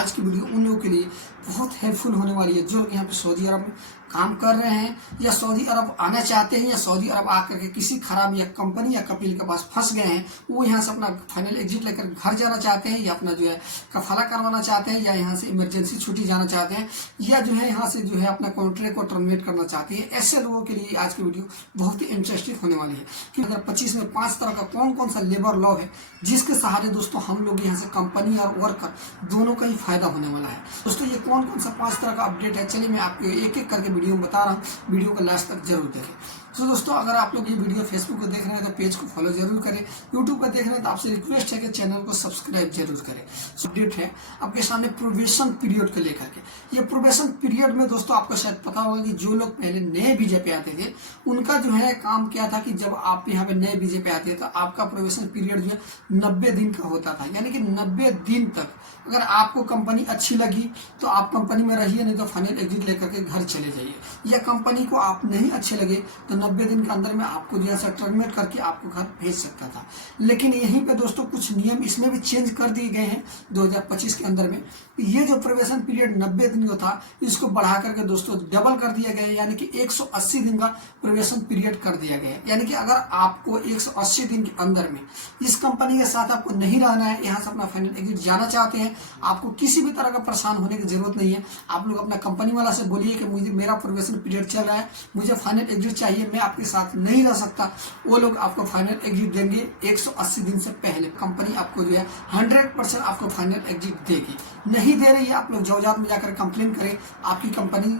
आज की वीडियो उन लोगों के लिए बहुत हेल्पफुल होने वाली है जो लोग यहाँ पे सऊदी अरब में काम कर रहे हैं या सऊदी अरब आना चाहते हैं या सऊदी अरब आकर के किसी खराब या कंपनी या कपील के पास फंस गए हैं, वो यहाँ से अपना फाइनल एग्जिट लेकर घर जाना चाहते हैं या अपना जो है कफाला करवाना चाहते हैं या यहाँ से इमरजेंसी छुट्टी जाना चाहते हैं या जो है यहाँ से जो है अपना कॉन्ट्रैक्ट को टर्मिनेट करना चाहते हैं। ऐसे लोगों के लिए आज की वीडियो बहुत ही इंटरेस्टिंग होने वाली है कि 2025 में 5 तरह का कौन कौन सा लेबर लॉ है जिसके सहारे दोस्तों हम लोग यहाँ से कंपनी और वर्कर दोनों का ही फायदा होने वाला है। दोस्तों ये कौन कौन सा 5 तरह का अपडेट है, चलिए मैं आपको एक एक करके वीडियो में बता रहा हूँ, वीडियो को लास्ट तक जरूर देखें। तो दोस्तों अगर आप लोग ये वीडियो फेसबुक पर देख रहे हैं तो पेज को फॉलो जरूर करें, यूट्यूब पर देख रहे हैं तो आपसे रिक्वेस्ट है कि चैनल को सब्सक्राइब जरूर करें। अपडेट है आपके सामने प्रोबेशन पीरियड को लेकर के। ये प्रोबेशन पीरियड में दोस्तों आपको शायद पता होगा कि जो लोग पहले नए वीजे पे आते थे उनका जो है काम क्या था कि जब आप यहाँ पे नए वीजे पे आते थे तो आपका प्रोबेशन पीरियड जो है 90 दिन का होता था, यानी कि 90 दिन तक अगर आपको कंपनी अच्छी लगी तो आप कंपनी में रहिए, नहीं तो फाइनल एग्जिट लेकर के घर चले जाइए, या कंपनी को आप नहीं अच्छे लगे तो 90 दिन के अंदर में आपको जो है टर्मिनेट करके आपको घर भेज सकता था। लेकिन यहीं पे दोस्तों कुछ नियम इसमें भी चेंज कर दिए गए हैं 2025 के अंदर में। ये जो प्रोबेशन पीरियड 90 दिन का था इसको बढ़ा करके दोस्तों डबल कर दिया गया है, यानी कि 180 दिन का प्रोबेशन पीरियड कर दिया गया है। यानी कि अगर आपको 180 दिन के अंदर में इस कंपनी के साथ आपको नहीं रहना है, यहाँ से अपना फाइनल एग्जिट जाना चाहते हैं, आपको किसी भी तरह का परेशान होने की जरूरत नहीं है। आप लोग अपना कंपनी वाला से बोलिए कि मुझे मेरा प्रोबेशन पीरियड चल रहा है, मुझे फाइनल एग्जिट चाहिए, मैं आपके साथ नहीं रह सकता, वो लोग आपको फाइनल एग्जिट देंगे 180 दिन से पहले। कंपनी आपको जो है 100% आपको फाइनल एग्जिट देगी। नहीं दे रही है आप लोग जवाब में जाकर कंप्लेन करें, आपकी कंपनी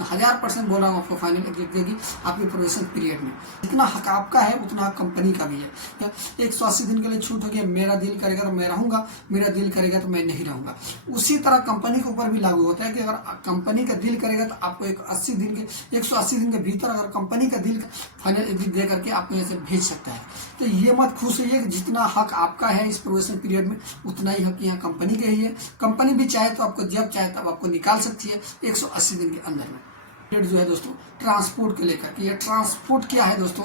1000% बोल रहा हूँ आपको फाइनल एग्जिट देगी आपके प्रोबेशन पीरियड में। जितना हक आपका है उतना हक कंपनी का भी है। 180 दिन के लिए छूट होगी, मेरा दिल करेगा तो मैं रहूंगा, मेरा दिल करेगा तो मैं नहीं रहूंगा। उसी तरह कंपनी के ऊपर भी लागू होता है कि अगर कंपनी का दिल करेगा तो आपको 180 दिन के भीतर अगर कंपनी का दिल फाइनल एग्जिट दे करके आपको ऐसे भेज सकता है। तो ये मत खुश होइए कि जितना हक आपका है इस प्रोबेशन पीरियड में उतना ही हक यहाँ कंपनी का ही है। कंपनी भी चाहे तो आपको जब चाहे तब आपको निकाल सकती है 180 दिन के अंदर में। जो है दोस्तों ट्रांसपोर्ट को लेकर के, ये ट्रांसपोर्ट क्या है दोस्तों,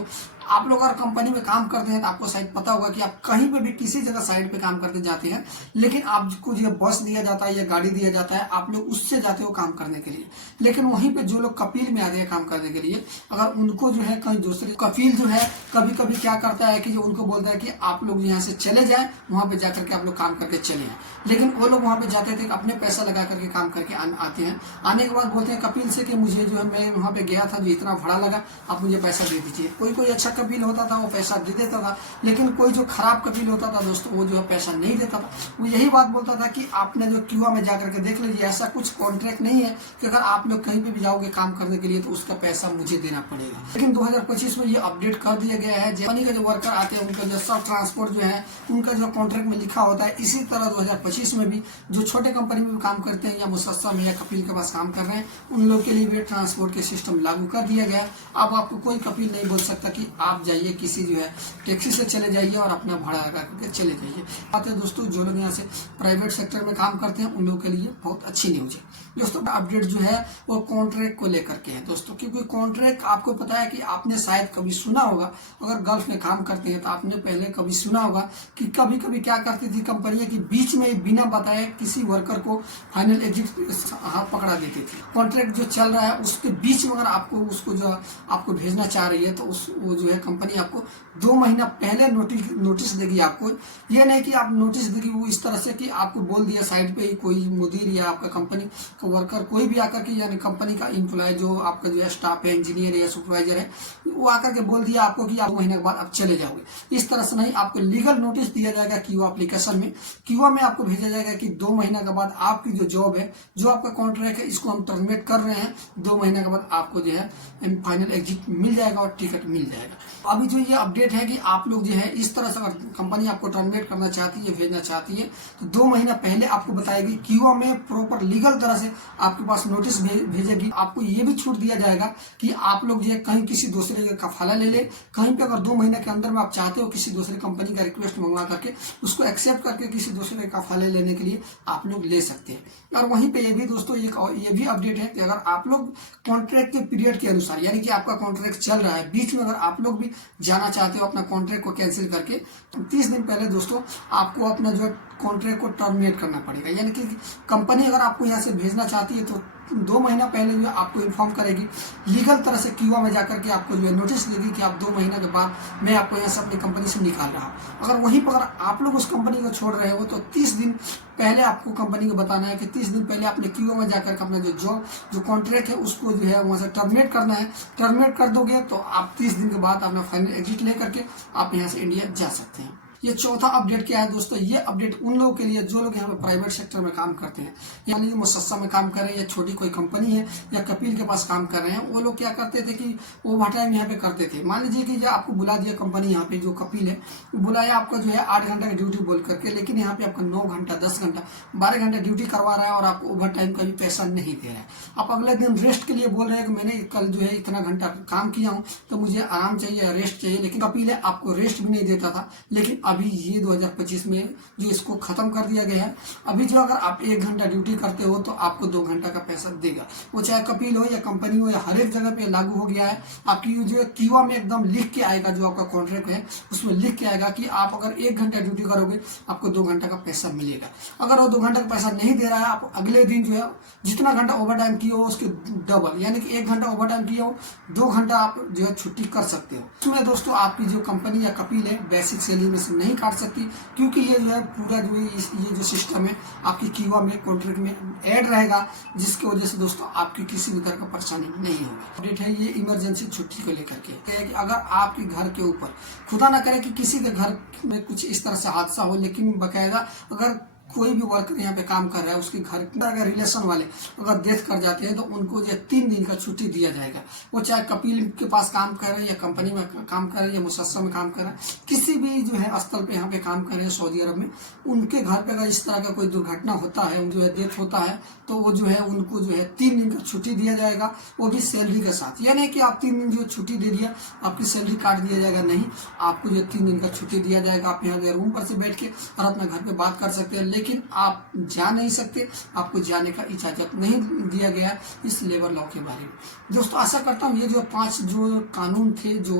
आप लोग अगर कंपनी में काम करते हैं तो आपको शायद पता होगा कि आप कहीं पे भी किसी जगह साइड पे काम करते जाते हैं, लेकिन आपको जो बस दिया जाता है या गाड़ी दिया जाता है, आप लोग उससे जाते हो काम करने के लिए। लेकिन वहीं पे जो लोग कपील में आते हैं काम करने के लिए, अगर उनको जो है कहीं दूसरे कपील जो है कभी कभी क्या करता है कि जो उनको बोलता है कि आप लोग यहाँ से चले जाए, वहां पे जाकर के आप लोग काम करके चले आए। लेकिन वो लोग वहां पे जाते थे अपने पैसा लगा करके काम करके आते हैं। आने के बाद बोलते हैं कपील से कि मुझे जो है मैं वहां पे गया था जो इतना भाड़ा लगा, आप मुझे पैसा दे दीजिए। कोई अच्छा कपील होता था वो पैसा दे देता था, लेकिन कोई जो खराब कपील होता था दोस्तों वो जो है पैसा नहीं देता था। वो यही बात बोलता था कि आपने जो क्यूआ में जाकर के देख लीजिए, ऐसा कुछ कॉन्ट्रैक्ट नहीं है कि अगर आप लोग कहीं पे भी जाओगे काम करने के लिए तो उसका पैसा मुझे देना पड़ेगा। लेकिन 2025 में ये अपडेट कर दिया गया है, कंपनी के जो वर्कर आते हैं उनका जो सब ट्रांसपोर्ट जो है उनका जो कॉन्ट्रैक्ट में लिखा होता है। इसी तरह 2025 में भी जो छोटे कंपनी में भी काम करते हैं या मुसस्सा में या कपील के पास काम कर रहे हैं उन लोग के लिए भी ट्रांसपोर्ट के सिस्टम लागू कर दिया गया। अब आपको कोई कपील नहीं बोल सकता कि आप जाइए किसी जो है टैक्सी से चले जाइए और अपना भाड़ा लगा करके चले जाइए। बात है दोस्तों जो लोग यहाँ से प्राइवेट सेक्टर में काम करते हैं उन लोगों के लिए बहुत अच्छी न्यूज है। दोस्तों अपडेट जो है वो कॉन्ट्रैक्ट को लेकर के है दोस्तों, क्योंकि कॉन्ट्रैक्ट आपको पता है कि आपने शायद कभी सुना होगा, अगर गल्फ में काम करते हैं तो आपने पहले कभी सुना होगा कि कभी कभी क्या करती थी कंपनियां कि बीच में बिना बताए किसी वर्कर को फाइनल एग्जिट हाथ पकड़ा देती थी। कॉन्ट्रैक्ट जो चल रहा है उसके बीच में अगर आपको उसको जो आपको भेजना चाह रही है तो वो जो है कंपनी आपको 2 महीना पहले नोटिस देगी। आपको ये नहीं कि आप नोटिस देगी वो इस तरह से कि आपको बोल दिया साइड पे ही कोई मुदीर या आपका कंपनी का वर्कर कोई भी आकर के, यानी कंपनी का एम्प्लॉय जो आपका जो है स्टाफ है, इंजीनियर या सुपरवाइजर है, वो आकर के बोल दिया आपको कि आप 2 महीने के बाद आप चले जाओगे। इस तरह से नहीं, आपको लीगल नोटिस दिया जाएगा क्यूआ एप्लीकेशन में। क्यूआ में आपको भेजा जाएगा कि 2 महीने के बाद आपकी जो जॉब है, जो आपका कॉन्ट्रैक्ट है, इसको हम टर्मिनेट कर रहे हैं। 2 महीने के बाद आपको जो है फाइनल एग्जिट मिल जाएगा और टिकट मिल जाएगा। अभी जो ये अपडेट है कि आप लोग जो है इस तरह से अगर कंपनी आपको टर्मिनेट करना चाहती है, भेजना चाहती है, तो 2 महीना पहले आपको बताएगी। क्यूआ में प्रॉपर लीगल तरह से आपके पास नोटिस भेजेगी। आपको ये भी छूट दिया जाएगा कि आप लोग जो है कहीं किसी दूसरे का कफाला ले ले, कहीं पे अगर 2 महीने के अंदर में आप चाहते हो किसी दूसरी कंपनी का रिक्वेस्ट मंगवा करके उसको एक्सेप्ट करके किसी दूसरे का कफाले लेने के लिए आप लोग ले सकते हैं। और वहीं पे ये भी दोस्तों ये भी अपडेट है कि अगर आप लोग कॉन्ट्रैक्ट के पीरियड के अनुसार, यानी कि आपका कॉन्ट्रैक्ट चल रहा है, बीच में अगर आप लोग लोग भी जाना चाहते हो अपना कॉन्ट्रैक्ट को कैंसिल करके, तो 30 दिन पहले दोस्तों आपको अपना जो है कॉन्ट्रैक्ट को टर्मिनेट करना पड़ेगा। यानी कि कंपनी अगर आपको यहाँ से भेजना चाहती है तो 2 महीना पहले जो है आपको इन्फॉर्म करेगी, लीगल तरह से क्यूआ में जाकर के आपको जो है नोटिस देगी कि आप 2 महीना के बाद मैं आपको यहाँ से अपनी कंपनी से निकाल रहा हूँ। अगर वहीं पर अगर आप लोग उस कंपनी को छोड़ रहे हो तो 30 दिन पहले आपको कंपनी को बताना है कि 30 दिन पहले अपने क्यूओ में जाकर के अपना जो कॉन्ट्रैक्ट है उसको जो है वहाँ से टर्मिनेट करना है। टर्मिनेट कर दोगे तो आप 30 दिन के बाद अपना फाइनल एग्जिट लेकर के आप यहाँ से इंडिया जा सकते हैं। ये चौथा अपडेट क्या है दोस्तों, ये अपडेट उन लोगों के लिए जो लोग यहाँ पे प्राइवेट सेक्टर में काम करते हैं, यानी कि मुसस्सा में काम कर रहे हैं या छोटी कोई कंपनी है या कपिल के पास काम कर रहे हैं। वो लोग क्या करते थे कि ओवर टाइम यहाँ पे करते थे। मान लीजिए कि जो आपको बुला दिया कंपनी, यहाँ पे जो कपिल है बुलाया आपको जो है 8 घंटा की ड्यूटी बोल करके, लेकिन यहाँ पे आपका 9 घंटा 10 घंटा 12 घंटा ड्यूटी करवा रहा है और आपको ओवर टाइम का भी पैसा नहीं दे रहा है। आप अगले दिन रेस्ट के लिए बोल रहे हैं कि मैंने कल जो है इतना घंटा काम किया हूँ तो मुझे आराम चाहिए, रेस्ट चाहिए, लेकिन कपिल है आपको रेस्ट भी नहीं देता था। लेकिन अभी ये 2025 में जो इसको खत्म कर दिया गया है, अभी जो अगर आप 1 घंटा ड्यूटी करते हो तो आपको 2 घंटा का पैसा देगा। वो चाहे कपिल हो या कंपनी हो या हर एक जगह पे लागू हो गया है। आपकी जो है क्यूआ में एकदम लिख के आएगा, जो आपका कॉन्ट्रैक्ट है उसमें लिख के आएगा कि आप अगर 1 घंटा ड्यूटी करोगे आपको 2 घंटा का पैसा मिलेगा। अगर वो 2 घंटा का पैसा नहीं दे रहा है, आप अगले दिन जो है जितना घंटा ओवर टाइम किया हो उसके डबल, यानी कि 1 घंटा ओवर टाइम किया हो 2 घंटा आप जो है छुट्टी कर सकते हो। इसमें दोस्तों आपकी जो कंपनी या कपिल है बेसिक सैलरी में से नहीं काट सकती, क्योंकि ये जो है पूरा जो है ये जो सिस्टम है आपकी क्यूआ में कॉन्ट्रैक्ट में ऐड रहेगा, जिसकी वजह से दोस्तों आपकी किसी भी तरह का परेशानी नहीं होगी। अपडेट है ये इमरजेंसी छुट्टी को लेकर के है कि अगर आपके घर के ऊपर खुदा ना करे कि किसी के घर में कुछ इस तरह से हादसा हो, लेकिन बाकायदा अगर कोई भी वर्कर यहाँ पे काम कर रहा है उसके घर अगर रिलेशन वाले अगर डेथ कर जाते हैं तो उनको जो 3 दिन का छुट्टी दिया जाएगा। वो चाहे कपिल के पास काम कर रहे हैं या कंपनी में काम कर रहे हैं या मुसस्सा में काम कर रहे हैं, किसी भी जो है स्थल पे यहाँ पे काम कर रहे हैं सऊदी अरब में, उनके घर पे अगर इस तरह का कोई दुर्घटना होता है, जो है डेथ होता है, तो वो जो है उनको जो है 3 दिन का छुट्टी दिया जाएगा, वो भी सैलरी के साथ। यानी कि आप 3 दिन जो छुट्टी दे दिया आपकी सैलरी काट दिया जाएगा, नहीं, आपको जो 3 दिन का छुट्टी दिया जाएगा। आप यहाँ रूम पर से बैठ के और अपने घर पे बात कर सकते हैं, लेकिन आप जा नहीं सकते, आपको जाने का इजाजत नहीं दिया गया इस लेबर लॉ के बारे में। दोस्तों आशा करता हूँ ये जो 5 जो कानून थे जो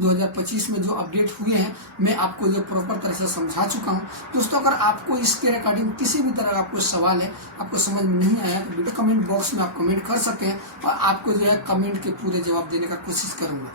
2025 में जो अपडेट हुए हैं, मैं आपको जो प्रॉपर तरह से समझा चुका हूँ। दोस्तों अगर आपको इसके रिगार्डिंग किसी भी तरह का आपको सवाल है, आपको समझ में नहीं आया, वीडियो कमेंट बॉक्स में आप कमेंट कर सकते हैं और आपको जो है कमेंट के पूरे जवाब देने का कोशिश करूंगा।